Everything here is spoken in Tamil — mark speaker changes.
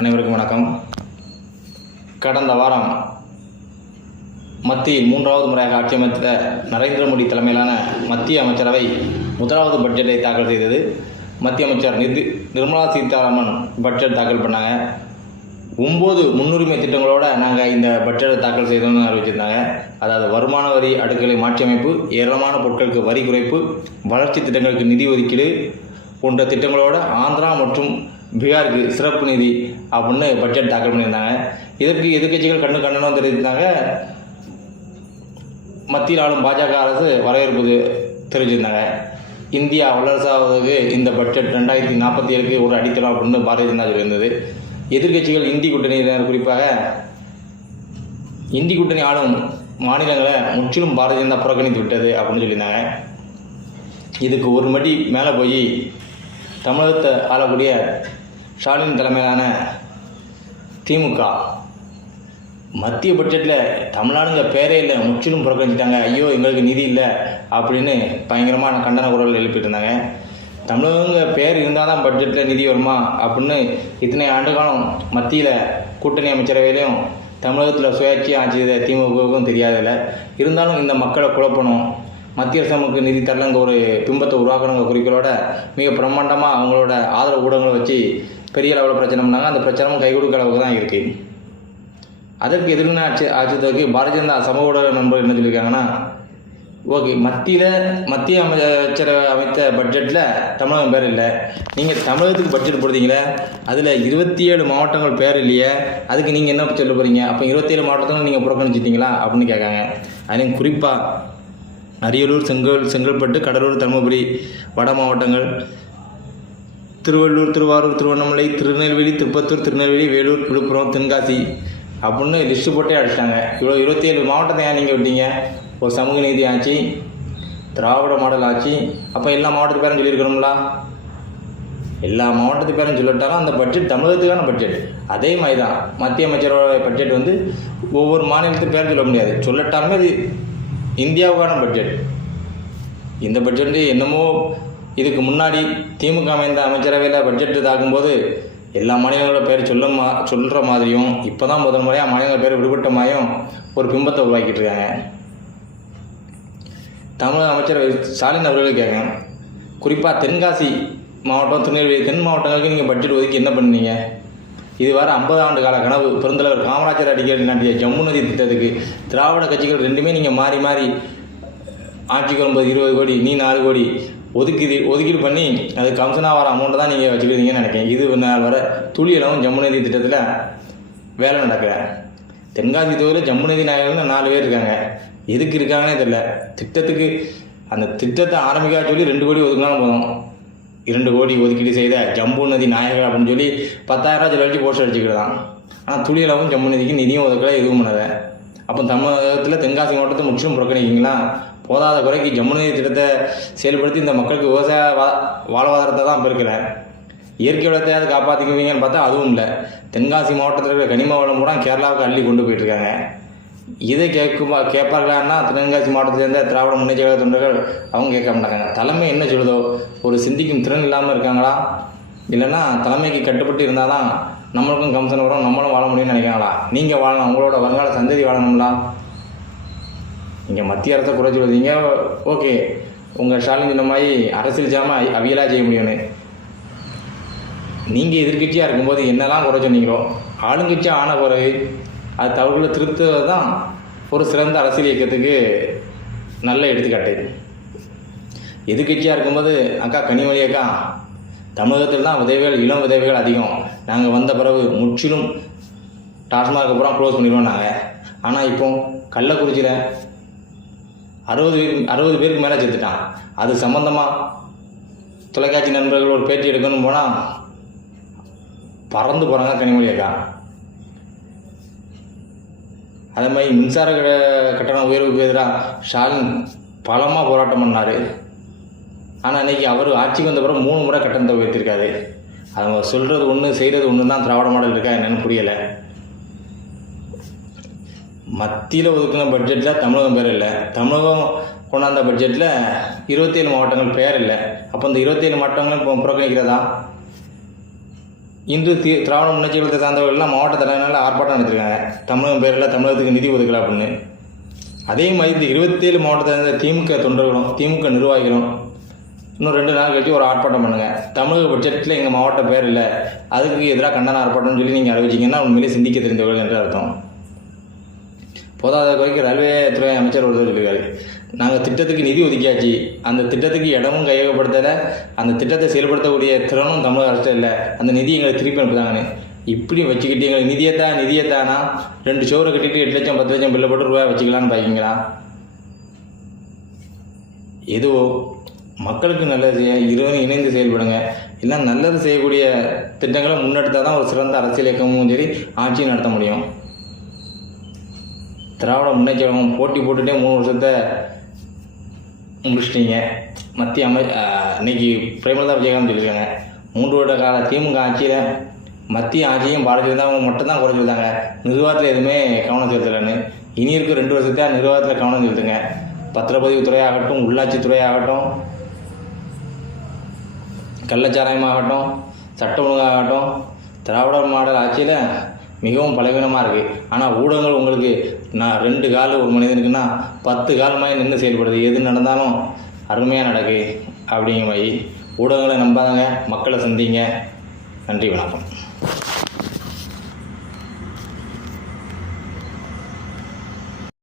Speaker 1: அனைவருக்கும் வணக்கம். கடந்த வாரம் மத்தியில் மூன்றாவது முறையாக ஆட்சி அமைத்த நரேந்திர மோடி தலைமையிலான மத்திய அமைச்சரவை முதலாவது பட்ஜெட்டை தாக்கல் செய்தது. மத்திய அமைச்சர் நிதி நிர்மலா சீதாராமன் பட்ஜெட் தாக்கல் பண்ணாங்க. ஒம்பது முன்னுரிமை திட்டங்களோடு நாங்கள் இந்த பட்ஜெட்டை தாக்கல் செய்தோம்னு அறிவிச்சிருந்தாங்க. அதாவது வருமான வரி அடுக்களை மாற்றியமைப்பு ஏராளமான பொருட்களுக்கு வரி குறைப்பு வளர்ச்சி திட்டங்களுக்கு நிதி ஒதுக்கீடு போன்ற திட்டங்களோடு ஆந்திரா மற்றும் பீகாருக்கு சிறப்பு நிதி அப்படின்னு பட்ஜெட் தாக்கல் பண்ணியிருந்தாங்க. இதற்கு எதிர்க்கட்சிகள் கண்ணு கண்டனம் தெரிவித்தாங்க மத்தியில் ஆளும் பாஜக அரசு வரவேற்பு தெரிவிச்சிருந்தாங்க இந்தியா வல்லரசாவதுக்கு இந்த பட்ஜெட் ரெண்டாயிரத்தி நாற்பத்தி ஏழுக்கு ஒரு அடித்தளம் அப்படின்னு பாரதிய ஜனதா இருந்தது. எதிர்க்கட்சிகள் இந்தி கூட்டணியினர் குறிப்பாக. இந்தி கூட்டணி ஆளும் மாநிலங்களை முற்றிலும் பாரதிய ஜனதா புறக்கணித்து விட்டது அப்படின்னு சொல்லியிருந்தாங்க. இதுக்கு ஒரு மடி மேலே போய் தமிழகத்தை ஆளக்கூடிய ஸ்டாலின் தலைமையிலான திமுக. மத்திய பட்ஜெட்டில் தமிழ்நாடுங்க பேரே இல்லை முற்றிலும் புறக்கணிச்சிட்டாங்க. ஐயோ எங்களுக்கு நிதி இல்லை அப்படின்னு பயங்கரமான கண்டன குரல் எழுப்பிட்டு இருந்தாங்க தமிழகங்க பேர் இருந்தால் தான் பட்ஜெட்டில் நிதி வருமா அப்படின்னு இத்தனை ஆண்டு காலம் மத்தியில் கூட்டணி அமைச்சரவையிலையும் தமிழகத்தில் சுயாட்சி ஆட்சி திமுகவுக்கும் தெரியாதில்ல. இருந்தாலும் இந்த மக்களை குழப்பணும். மத்திய அரசு நமக்கு நிதி தரலங்க ஒரு பிம்பத்தை உருவாக்கணுங்கிற குறிக்கோளோட மிக பிரம்மாண்டமாக அவங்களோட ஆதரவு ஊடகங்களை வச்சு பெரிய அளவில் பிரச்சனை பண்ணாங்க. அந்த பிரச்சனையும் கை கொடுக்க அளவுக்கு தான் இருக்குது அதற்கு எதிரான ஆட்சி ஆட்சியத்துக்கு பாரதிய ஜனதா சமூக ஊடக நண்பர் என்ன சொல்லியிருக்காங்கன்னா ஓகே மத்தியில் மத்திய அமைச்சர் அமைத்த பட்ஜெட்டில் தமிழகம் பேர் இல்லை. நீங்கள் தமிழகத்துக்கு பட்ஜெட் போடுறீங்களே அதில் இருபத்தி ஏழு மாவட்டங்கள் பேர் இல்லையே அதுக்கு நீங்கள் என்ன சொல்ல போகிறீங்க அப்போ இருபத்தேழு மாவட்டத்தில் நீங்கள் புறக்கணிச்சிட்டிங்களா? அப்படின்னு கேட்காங்க. அதுலேயும் குறிப்பாக அரியலூர் செங்கல் செங்கல்பட்டு கடலூர் தருமபுரி வட மாவட்டங்கள் திருவள்ளூர் திருவாரூர் திருவண்ணாமலை திருநெல்வேலி திருப்பத்தூர் திருநெல்வேலி வேலூர் விழுப்புரம் தென்காசி அப்படின்னு லிஸ்ட்டு போட்டே அடிச்சிட்டாங்க. இவ்வளோ இருபத்தி ஏழு மாவட்டத்தை ஏன் நீங்கள் விட்டீங்க? ஒரு சமூக நீதி ஆச்சு திராவிட மாடல் ஆச்சு அப்போ எல்லா மாவட்டத்து பேரும் சொல்லியிருக்கணும்ல? எல்லா மாவட்டத்து பேரும் சொல்லிட்டாலும் அந்த பட்ஜெட் தமிழகத்துக்கான பட்ஜெட் அதே மாதிரி தான் மத்திய அமைச்சரோட பட்ஜெட் வந்து ஒவ்வொரு மாநிலத்துக்கு பேர் சொல்ல முடியாது. சொல்லட்டாலுமே அது இந்தியாவுக்கான பட்ஜெட் இந்த பட்ஜெட் என்னமோ இதுக்கு முன்னாடி திமுக அமைந்த அமைச்சரவையில் பட்ஜெட் தாக்கும்போது எல்லா மாநிலங்களோட பேர் சொல்ல மா சொல்கிற மாதிரியும் இப்போ தான் முதல் முறையாக மாநிலங்கள் பேர் விடுபட்ட மாதிரியும் ஒரு பிம்பத்தை உருவாக்கிட்டு இருக்காங்க. தமிழக அமைச்சர் ஸ்டாலின் அவர்களுக்காங்க கேட்குறேன் குறிப்பாக தென்காசி மாவட்டம் திருநெல்வேலி தென் மாவட்டங்களுக்கு நீங்கள் பட்ஜெட் ஒதுக்கி என்ன பண்ணீங்க? இது வர ஐம்பது ஆண்டு கால கனவு. பெருந்தலைவர் காமராஜர் அடிக்கடி நாட்டிய ஜம்மு நதி திட்டத்துக்கு திராவிட கட்சிகள் ரெண்டுமே நீங்கள் மாறி மாறி ஆட்சிக்கு வரும்போது இருபது கோடி நீ நாலு கோடி ஒதுக்கீடு ஒதுக்கீடு பண்ணி அது கம்சனாக வர அமௌண்ட்டை தான் நீங்கள் வச்சுக்கிறீங்கன்னு நினைக்கிறேன். இது நாள் வர துளியளவும் ஜம்மு நதி திட்டத்தில் வேலை நடக்கல தென்காசி தொகுதியில் ஜம்மு நதி நாயகம்னு நாலு பேர் இருக்காங்க. எதுக்கு இருக்காங்கன்னே தெரியல. திட்டத்துக்கு அந்த திட்டத்தை ஆரம்பிக்க சொல்லி ரெண்டு கோடி ஒதுக்கினாலும் போதும். இரண்டு கோடி ஒதுக்கீடு செய்த ஜம்பு நதி நாயகர் அப்படின்னு சொல்லி பத்தாயிரம் செலவழிச்சு போஸ்டர் அடிச்சுக்கிறதான் ஆனால் துளியளவும் ஜம்மு நதிக்கு நிதியும் ஒதுக்கல எதுவும் பண்ணலை. அப்போ தமிழகத்தில் தென்காசி மாவட்டத்தை முற்றிலும் புறக்கணிக்கிங்களா போதாத குறைக்கு ஜம்மு திட்டத்தை செயல்படுத்தி இந்த மக்களுக்கு விவசாய வா வாழ்வாதாரத்தை தான் பெருக்கல. இயற்கை வளத்தையாவது காப்பாற்றிக்குவீங்கன்னு பார்த்தா அதுவும் இல்லை. தென்காசி மாவட்டத்தில் இருக்கிற கனிம வளம் கூட கேரளாவுக்கு அள்ளி கொண்டு போயிட்டுருக்காங்க. இதை கேட்குமா கேட்பார்களான்னா தென்காசி மாவட்டத்தில் இருந்த திராவிட முன்னேற்ற கழக தொண்டர்கள் அவங்க கேட்க மாட்டாங்க. தலைமை என்ன சொல்லுதோ ஒரு சிந்திக்கும் திறன் இல்லாமல் இருக்காங்களா? இல்லைன்னா தலைமைக்கு கட்டுப்பட்டு இருந்தால் தான் நம்மளுக்கும் கம்சன் வரும் நம்மளும் வாழ முடியும்னு நினைக்கிறாங்களா? நீங்கள் வாழணும் உங்களோட வருங்கால சந்ததி வாழணும்லாம் நீங்கள் மத்திய அரசை குறை சொல்லுவீங்க ஓகே. உங்கள் ஸ்டாலின் சொன்ன மாதிரி அரசியல் ஜாமான் அவியலாக செய்ய முடியும்னு. நீங்கள் எதிர்கட்சியாக இருக்கும்போது என்னெல்லாம் குறை சொன்னீங்களோ ஆளுங்கட்சியாக ஆன பிறகு அது தவறுகளை திருத்துவது தான் ஒரு சிறந்த அரசியல் இயக்கத்துக்கு நல்ல எடுத்துக்காட்டு. எதிர்கட்சியாக இருக்கும்போது அக்கா கனிமொழி அக்கா தமிழகத்தில் தான் உதவிகள் இளம் உதவிகள் அதிகம். நாங்கள் வந்த பிறகு முற்றிலும் டாஸ்மாக் அப்புறம் க்ளோஸ் பண்ணிடுவோம் நாங்கள் ஆனால் இப்போ கள்ளக்குறிச்சியில் அறுபது பேர் அறுபது பேருக்கு மேலே செத்துட்டான். அது சம்மந்தமாக தொலைக்காட்சி நண்பர்கள் ஒரு பேட்டி எடுக்கணும்னு போனால் பறந்து போகிறாங்க கனிமொழி அக்கா. அதே மாதிரி மின்சார கட்டண உயர்வுக்கு எதிராக ஸ்டாலின் பலமாக போராட்டம் பண்ணார். ஆனால் அன்றைக்கி அவர் ஆட்சிக்கு வந்த பிறகு மூணு முறை கட்டணத்தை உயர்த்திருக்காரு. அவங்க சொல்கிறது ஒன்று செய்கிறது ஒன்று தான் திராவிட மாடல் இருக்கா என்னென்னு புரியலை. மத்தியில் ஒதுக்கின பட்ஜெட்டில் தமிழகம் பேர் இல்லை. தமிழகம் கொண்டாந்த பட்ஜெட்டில் இருபத்தேழு மாவட்டங்கள் பேர் இல்லை. அப்போ இந்த இருபத்தேழு மாவட்டங்களும் இப்போ புறக்கணிக்கிறதா? இந்து தி திராவிட முன்னேற்ற சார்ந்தவர்கள்லாம் மாவட்ட தலைவர்கள் ஆர்ப்பாட்டம் நடத்திருக்காங்க. தமிழகம் பேரில் தமிழகத்துக்கு நிதி ஒதுக்கல அப்படின்னு. அதே மாதிரி இந்த இருபத்தேழு மாவட்டத்தை சேர்ந்த திமுக தொண்டர்களும் திமுக நிர்வாகிகளும் இன்னும் ரெண்டு நாள் கழிச்சு ஒரு ஆர்ப்பாட்டம் பண்ணுங்கள் தமிழக பட்ஜெட்டில் எங்கள் மாவட்ட பேர் இல்லை. அதுக்கு எதிராக கண்டன ஆர்ப்பாட்டம்னு சொல்லி நீங்கள் அறிவிச்சிங்கன்னா உண்மையிலே சிந்திக்க தெரிந்தவர்கள் என்று அர்த்தம். போதாத குறைக்கு ரயில்வே துறை அமைச்சர் ஒருத்தர் இருக்கார் நாங்கள் திட்டத்துக்கு நிதி ஒதுக்கியாச்சு. அந்த திட்டத்துக்கு இடமும் கையகப்படுத்தலை. அந்த திட்டத்தை செயல்படுத்தக்கூடிய திறனும் தமிழக அரசு இல்லை. அந்த நிதி எங்களுக்கு திருப்பி அனுப்புதாங்கன்னு. இப்படி வச்சுக்கிட்டு எங்களுக்கு நிதியை தான் நிதியை தானா? ரெண்டு சோறு கட்டிட்டு எட்டு லட்சம் பத்து லட்சம் பில்லை போட்டு ரூபாய் வச்சுக்கலான்னு பாக்கிங்களா எதுவோ மக்களுக்கு நல்லது செய்ய இருவரும் இணைந்து செயல்படுங்க. இல்லை நல்லது செய்யக்கூடிய திட்டங்களை முன்னெடுத்தால் தான் ஒரு சிறந்த அரசியல் இயக்கமும் சரி ஆட்சியும் நடத்த முடியும். திராவிட முன்னேற்ற கழகம் போட்டி போட்டுட்டே மூணு வருஷத்தை முடிச்சிட்டீங்க. மத்திய அமை இன்னைக்கு பிரேமலதா விஜயகாந்த் சொல்லியிருக்காங்க. மூன்று வருட கால திமுக ஆட்சியில் மத்திய ஆட்சியும் பாரதிய தான் மட்டும் தான் குறைஞ்சிருந்தாங்க நிர்வாகத்தில் எதுவுமே கவனம் செலுத்தலைன்னு. இனி இருக்க ரெண்டு வருஷத்தான் நிர்வாகத்தில் கவனம் செலுத்துங்க. பத்திரப்பதிவு துறையாகட்டும் உள்ளாட்சி துறையாகட்டும் கள்ளச்சாராயமாகட்டும் சட்ட ஒழுங்காகட்டும் திராவிட மாடல் ஆட்சியில் மிகவும் பலவீனமாக இருக்குது ஆனால் ஊடகங்கள் உங்களுக்கு நான் ரெண்டு கால் ஒரு மனிதனுக்குன்னா பத்து கால் மாதிரி நின்று செயல்படுது. எது நடந்தாலும் அருமையாக நடக்கு அப்படிங்கிற மாதிரி ஊடகங்களை நம்பாதங்க மக்களை சந்திங்க. நன்றி வணக்கம்.